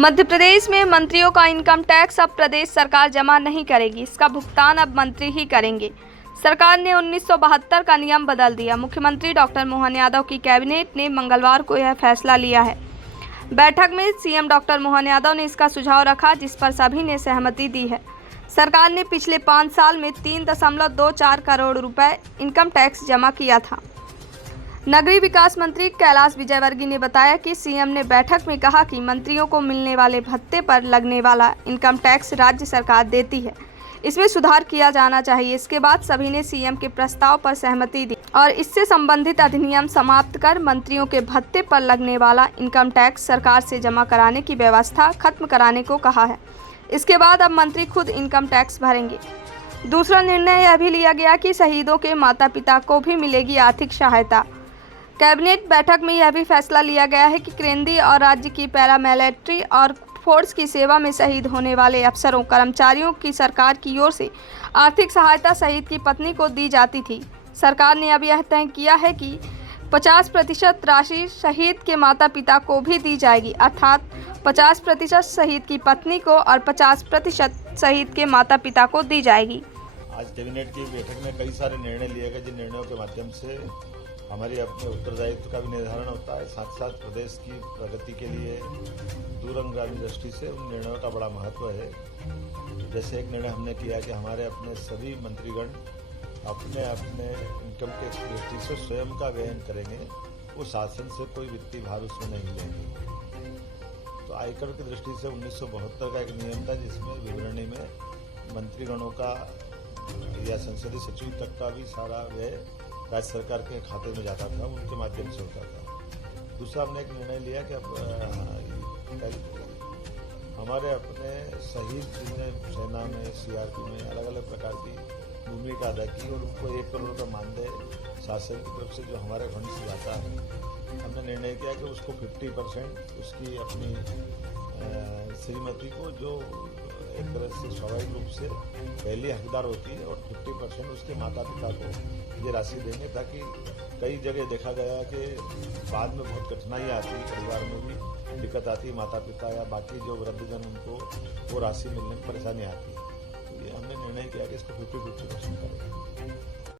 मध्य प्रदेश में मंत्रियों का इनकम टैक्स अब प्रदेश सरकार जमा नहीं करेगी। इसका भुगतान अब मंत्री ही करेंगे। सरकार ने 1972 का नियम बदल दिया। मुख्यमंत्री डॉक्टर मोहन यादव की कैबिनेट ने मंगलवार को यह फैसला लिया है। बैठक में सीएम डॉक्टर मोहन यादव ने इसका सुझाव रखा, जिस पर सभी ने सहमति दी है। सरकार ने पिछले 5 साल में 3.24 करोड़ रुपए इनकम टैक्स जमा किया था। नगरीय विकास मंत्री कैलाश विजयवर्गीय ने बताया कि सीएम ने बैठक में कहा कि मंत्रियों को मिलने वाले भत्ते पर लगने वाला इनकम टैक्स राज्य सरकार देती है, इसमें सुधार किया जाना चाहिए। इसके बाद सभी ने सीएम के प्रस्ताव पर सहमति दी और इससे संबंधित अधिनियम समाप्त कर मंत्रियों के भत्ते पर लगने वाला इनकम टैक्स सरकार से जमा कराने की व्यवस्था खत्म कराने को कहा है। इसके बाद अब मंत्री खुद इनकम टैक्स भरेंगे। दूसरा निर्णय यह भी लिया गया कि शहीदों के माता पिता को भी मिलेगी आर्थिक सहायता। कैबिनेट बैठक में यह भी फैसला लिया गया है कि केंद्रीय और राज्य की पैरामिलिट्री और फोर्स की सेवा में शहीद होने वाले अफसरों कर्मचारियों की सरकार की ओर से आर्थिक सहायता शहीद की पत्नी को दी जाती थी। सरकार ने अब यह तय किया है कि 50% राशि शहीद के माता पिता को भी दी जाएगी, अर्थात 50% शहीद की पत्नी को और 50% शहीद के माता पिता को दी जाएगी। आज कैबिनेट की बैठक में कई सारे निर्णय लिए गए, जिन निर्णयों के माध्यम से हमारी अपने उत्तरदायित्व का भी निर्धारण होता है, साथ साथ प्रदेश की प्रगति के लिए दूरंगामी दृष्टि से उन निर्णयों का बड़ा महत्व है। जैसे एक निर्णय हमने किया कि हमारे अपने सभी मंत्रीगण अपने अपने इनकम टैक्स की दृष्टि से स्वयं का व्ययन करेंगे, वो शासन से कोई वित्तीय भार उसमें नहीं लेंगे। तो आयकर की दृष्टि से 1972 का एक नियम था, जिसमें विवरणी में मंत्रीगणों का या संसदीय सचिव तक का भी सारा व्यय राज्य सरकार के खाते में जाता था, उनके माध्यम से होता था। दूसरा हमने एक निर्णय लिया कि अब हमारे अपने शहीद जिन्हें सेना में, सीआरपी में अलग अलग प्रकार की भूमिका अदा की और उनको 1 करोड़ का मानदेय शासन की तरफ से जो हमारे फंड से जाता है, हमने निर्णय किया कि उसको 50% उसकी अपनी श्रीमती को, जो एक तरह से स्वाभाविक रूप से पहली हकदार होती है, और 50% उसके माता पिता को ये राशि देंगे, ताकि कई जगह देखा गया कि बाद में बहुत कठिनाई आती है, परिवार में भी दिक्कत आती है, माता पिता या बाकी जो वृद्धजन उनको वो राशि मिलने में परेशानी आती है। तो ये हमने निर्णय किया कि इसको 50-50% करेंगे।